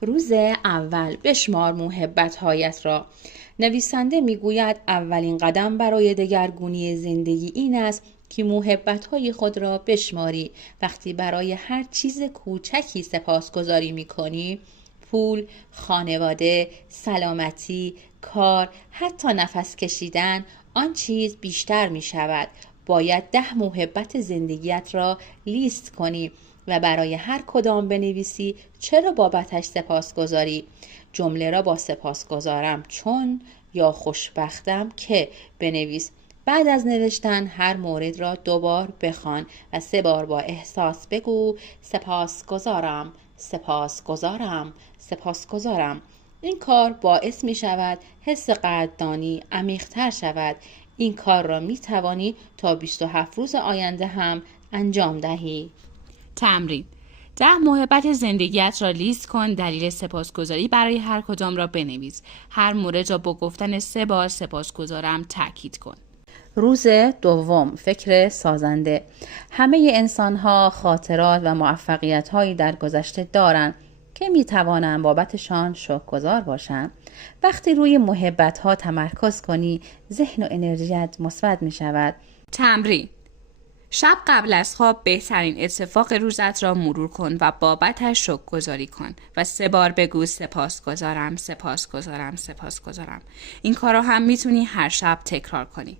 روز اول بشمار محبت‌هایت را. نویسنده میگوید اولین قدم برای دگرگونی زندگی این است که محبت‌های خود را بشماری. وقتی برای هر چیز کوچکی سپاسگزاری می‌کنی، پول، خانواده، سلامتی، کار، حتی نفس کشیدن، آن چیز بیشتر می شود. باید 10 محبت زندگیت را لیست کنی و برای هر کدام بنویسی چرا بابتش سپاسگزاری. جمله را با سپاسگزارم چون یا خوشبختم که بنویس. بعد از نوشتن هر مورد را 2 بار بخوان و 3 بار با احساس بگو سپاسگزارم، سپاسگزارم، سپاسگزارم. این کار باعث می شود حس قدردانی عمیق‌تر شود. این کار را می توانی تا 27 روز آینده هم انجام دهی. تمرین: 10 محبت زندگیت را لیست کن. دلیل سپاسگزاری برای هر کدام را بنویس. هر مورد را با گفتن 3 بار سپاسگزارم تأکید کن. روز دوم، فکر سازنده. همه انسان‌ها خاطرات و موفقیت‌هایی در گذشته دارند که می‌توانند بابتشان شکرگزار باشند. وقتی روی محبت‌ها تمرکز کنی، ذهن و انرژیت مثبت می‌شود. تمرین: شب قبل از خواب بهترین اتفاق روزت را مرور کن و بابتش شکرگزاری کن و 3 بار بگو سپاسگزارم، سپاسگزارم، سپاسگزارم. این کار را هم میتونی هر شب تکرار کنی.